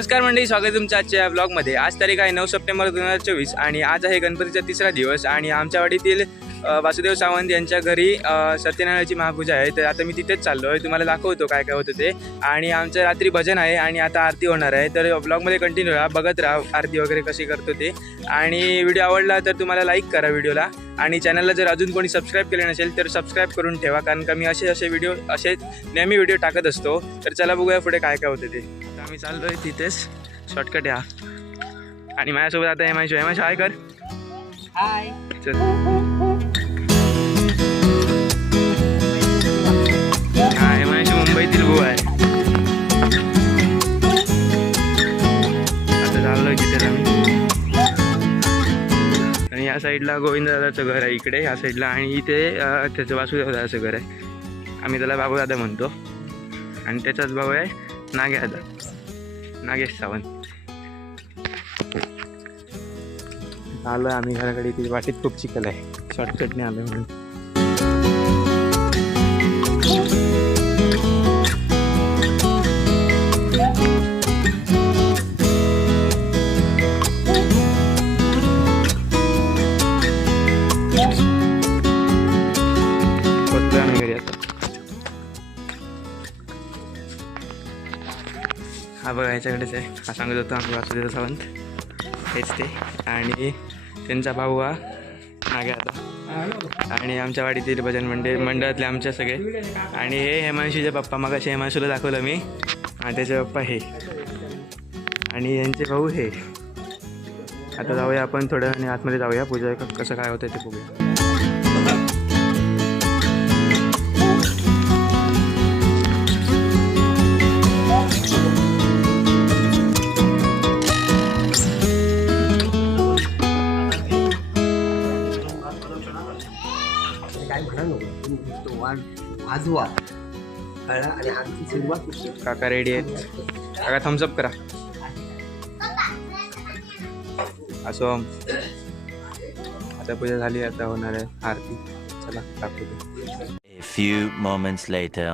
नमस्कार मंडळी, स्वागत आहे तुमच्या आजच्या ब्लॉगमध्ये। आज तारीख आहे 9 सप्टेंबर 2024 आणि आज आहे गणपतीचा तिसरा दिवस आणि आमच्या वाडीतील वासुदेव सावंत यांच्या घरी सत्यनारायणाची महापूजा आहे। तर आता मी तिथेच चाललो आहे, तुम्हाला दाखवतो काय काय होतं ते। आणि आमचं रात्री भजन आहे आणि आता आरती होणार आहे, तर ब्लॉगमध्ये कंटिन्यू राहा, बघत राहा आरती वगैरे कशी करतो ते। आणि व्हिडिओ आवडला तर तुम्हाला लाईक करा व्हिडिओला आणि चॅनलला जर अजून कोणी सबस्क्राईब केले नसेल तर सबस्क्राईब करून ठेवा, कारण का मी असे व्हिडिओ नेहमी व्हिडिओ टाकत असतो। तर चला बघूया पुढे काय काय होतं ते। आता आम्ही चाललो आहे तिथेच, शॉर्टकट या। आणि माझ्यासोबत आता एम हाय कर हाय। मुंबईतील भाऊ आहे। आता चाललोय तिथे आम्ही आणि या साईडला गोविंददादाचं घर आहे इकडे या साईडला, आणि इथे त्याचं वासुदेव दादाचं घर आहे। आम्ही त्याला बाबूदादा म्हणतो आणि त्याचाच भाऊ आहे नागेश सावंत। आलो आम्ही घराकडे, ती वाटेत खूप चिखल आहे, शॉर्टकटने आलो म्हणून। हा बघा याच्याकडेच आहे, हा सांगत होतो आम्ही वासुदेव सावंत हेच ते, आणि त्यांचा भाऊ हा नाग्या। आणि आमच्या वाडीतील भजन मंडळातले आमच्या सगळे। आणि हे हेमांशीचे पप्पा, मगाशी हेमांशूला दाखवलं मी, आणि त्याचे पप्पा हे, आणि यांचे भाऊ हे। आता जाऊया आपण थोड्या आणि आतमध्ये जाऊया, पूजा कसं काय होतं ते बघूया। काका रेडी आहेत, काका थम्सअप करा। असो आता पूजा झाली, आता होणार आहे आरती, चला दाखवतो। A few moments later.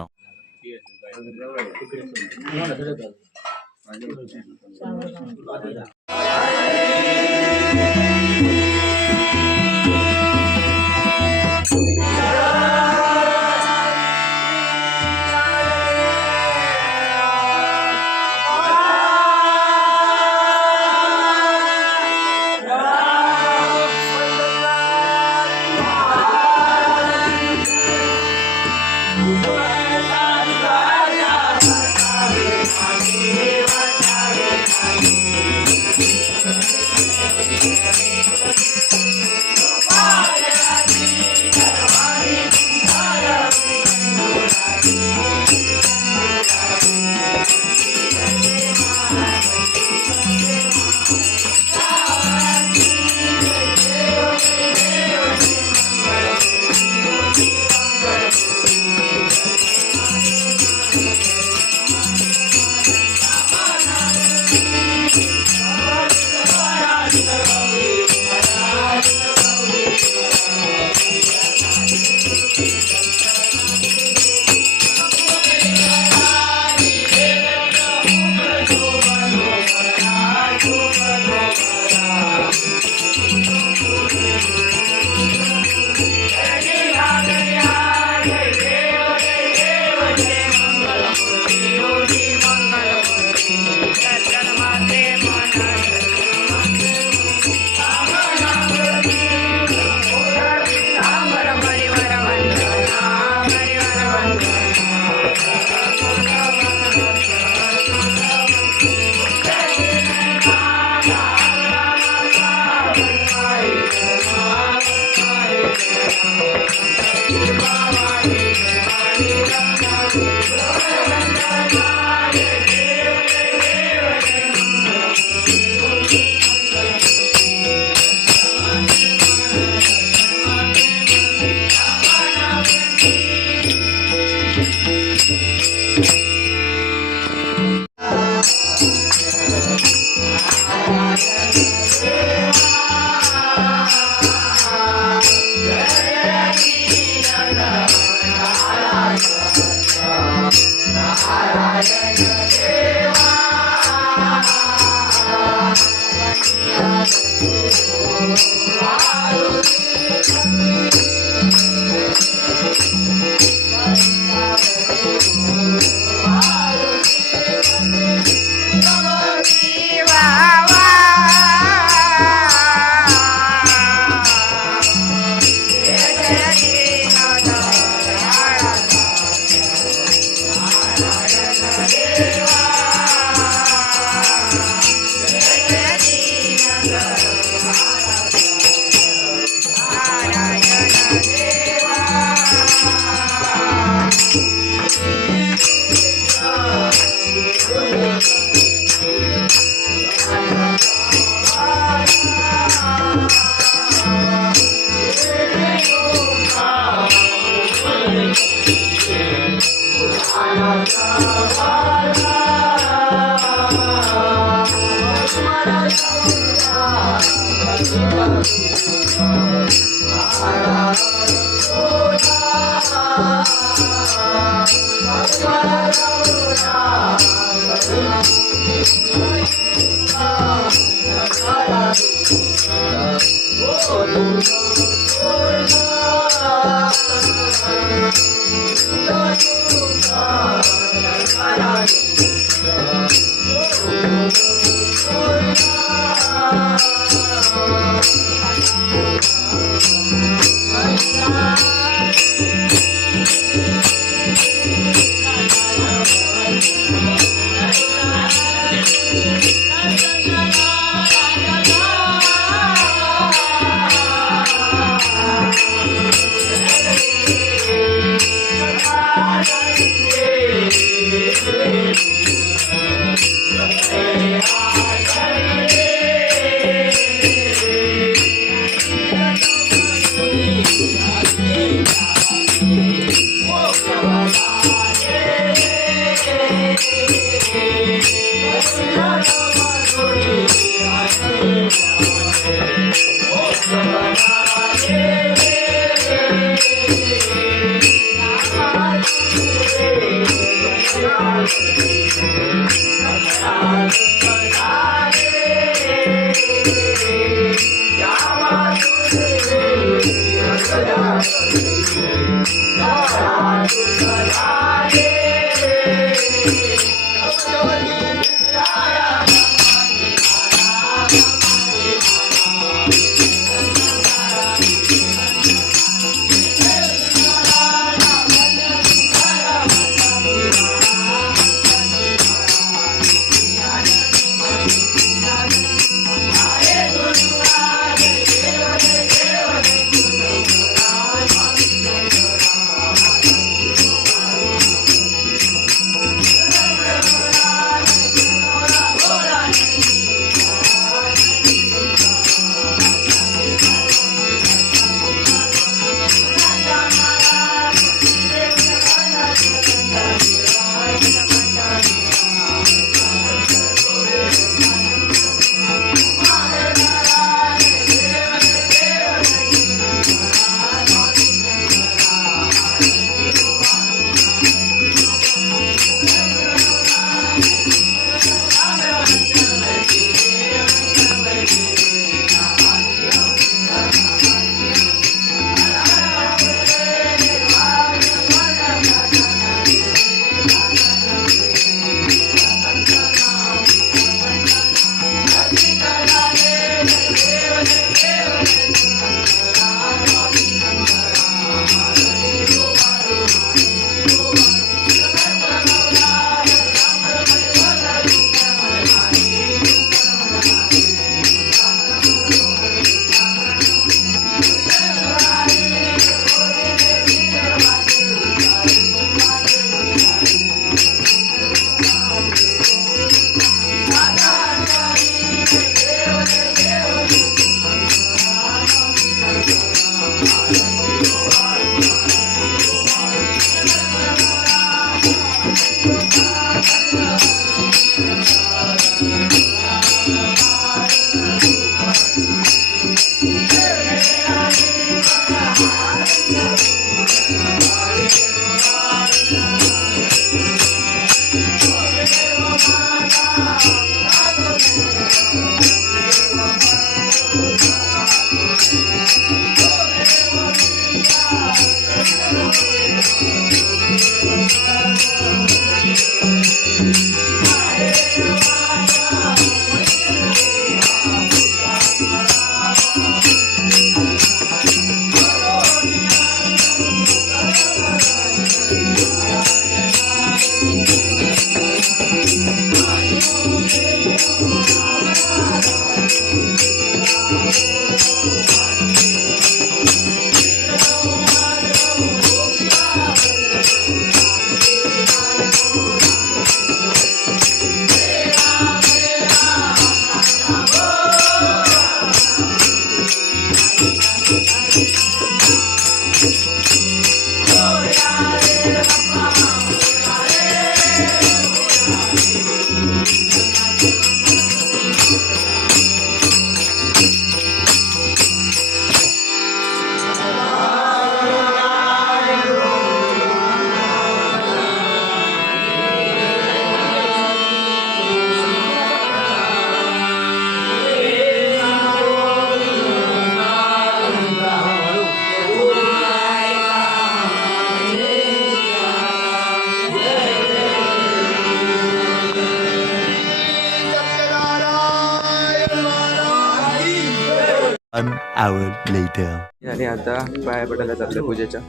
1 hour later. आणि आता पाया पडायला चाललंय पूजेच्या.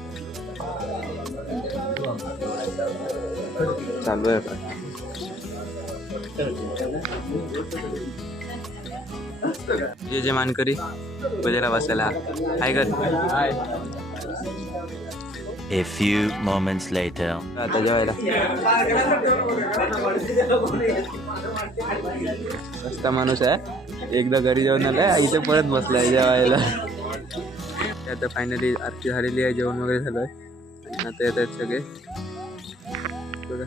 चालू आहे पण जे मानकरी पूजेला बसायला हाय कर. A few moments later. आता जेवायला मस्त माणूस आहे. एकदा घरी जेवण आलाय इथे परत बसलाय जेवायला. आता फायनली आरती झालेली आहे, जेवण वगैरे झालं आहे. आता येत आहेत सगळे बघा.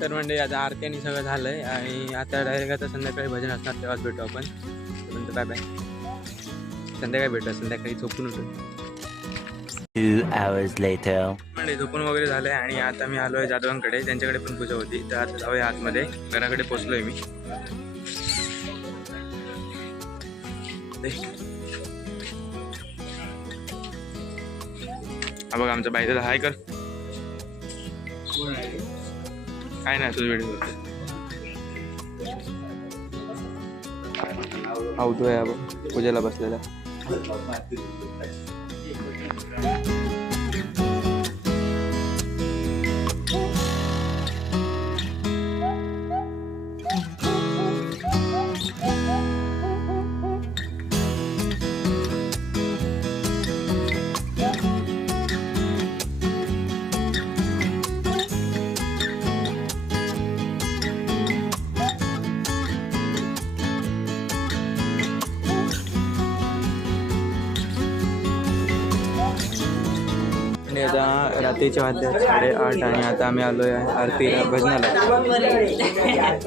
तर म्हणजे आता आरती आणि सगळं झालंय आणि आता डायरेक्ट आता संध्याकाळी भजन असणार, तेव्हाच भेटू आपण. तोपर्यंत बाय बाय. संध्याकाळी भेटू, संध्याकाळी झोपून उठू. 2 hours later. म्हणजे झोपून वगैरे झालंय आणि आता मी आलोय जाधवांकडे, त्यांच्याकडे पण पूजा होती. तर आता जाऊया आतमध्ये. घराकडे पोचलोय मी. हा बघा आमचा बाई हाय कर. काय नाही तुझं व्हिडिओ आवतोय पूजेला बसलेला. आणि आता रात्रीचे वाजले 8:30 आणि आता आम्ही आलोय आरतीला भजनाला.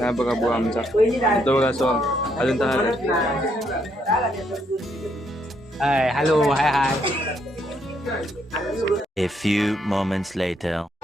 हा बघा बुवा आमचा तो बघा सॉन्ग अजून तर hi hello hi high. A few moments later. Oh,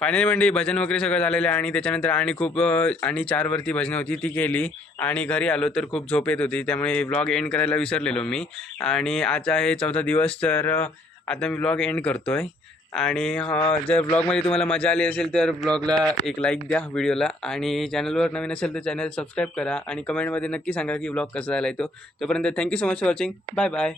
finally म्हणजे भजन वगैरे सगळं झालेलं आहे आणि त्याच्यानंतर आणि खूप आणि 4 वरती भजनं होती ती केली आणि घरी आलो तर खूप झोप येत होती, त्यामुळे व्लॉग एंड करायला विसरलेलो मी. आणि आज आहे 14 दिवस, तर आता मी व्लॉग एंड करतो आहे. आणि जर व्लॉगमध्ये तुम्हाला मजा आली असेल तर व्लॉगला एक लाईक द्या व्हिडिओला, आणि चॅनलवर नवीन असेल तर चॅनल सबस्क्राईब करा आणि कमेंटमध्ये नक्की सांगा की व्लॉग कसा झाला आहे तो. तोपर्यंत thank you so much for watching. Bye bye.